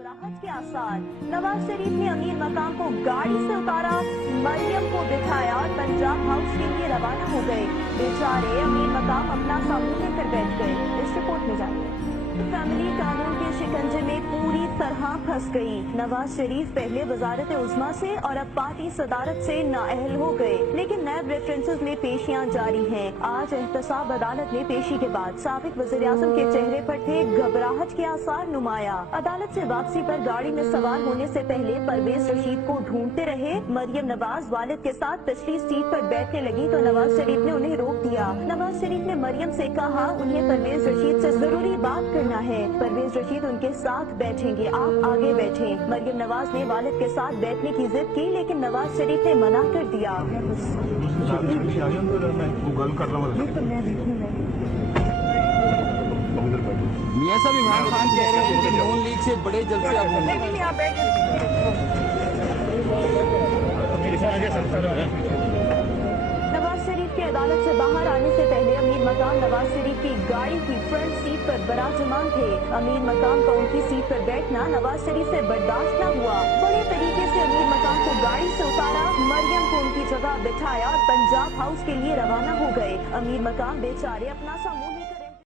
घबराहट के आसार। नवाज शरीफ ने अमीर मकाम को गाड़ी से उतारा, मरियम को बिठाया और पंजाब हाउस के लिए रवाना हो गए। बेचारे अमीर मकाम अपना सामून लेकर बैठ गए। इस रिपोर्ट में जानिए। फैमिली कानून के शिकंजे में पूरी तरह फंस गई। नवाज शरीफ पहले वजारत उज़्मा से और अब पार्टी सदारत से नाअहल हो गए, लेकिन नैब रेफरेंसेस में पेशियां जारी हैं। आज एहतसाब अदालत में पेशी के बाद साबिक वज़ीर-ए-आज़म के चेहरे पर थे घबराहट के आसार नुमाया। अदालत से वापसी पर गाड़ी में सवार होने से पहले परवेज रशीद को ढूंढते रहे। मरियम नवाज वालिद के साथ पिछली सीट पर बैठने लगी तो नवाज शरीफ ने उन्हें रोक दिया। नवाज शरीफ ने मरियम से कहा उन्हें परवेज रशीद से जरूरी बात करना है। परवेज रशीद उनके साथ बैठेंगे, आप आगे बैठें। मरियम नवाज ने वालिद के साथ बैठने की जिद की, लेकिन नवाज शरीफ ने मना कर दिया। मियां साहब, इमरान खान कह रहे हैं कि नून लीग से बड़े जलसे अब होंगे। नवाज शरीफ के अदालत से बाहर आने से पहले अमीर मकाम नवाज शरीफ की गाड़ी की फ्रंट सीट पर बराजमान थे। अमीर मकाम का उनकी सीट पर बैठना नवाज शरीफ से बर्दाश्त न हुआ। बड़े तरीके से अमीर मकाम को गाड़ी से उतारा, मरियम को उनकी जगह बिठाया और पंजाब हाउस के लिए रवाना हो गए। अमीर मकाम बेचारे अपना सामून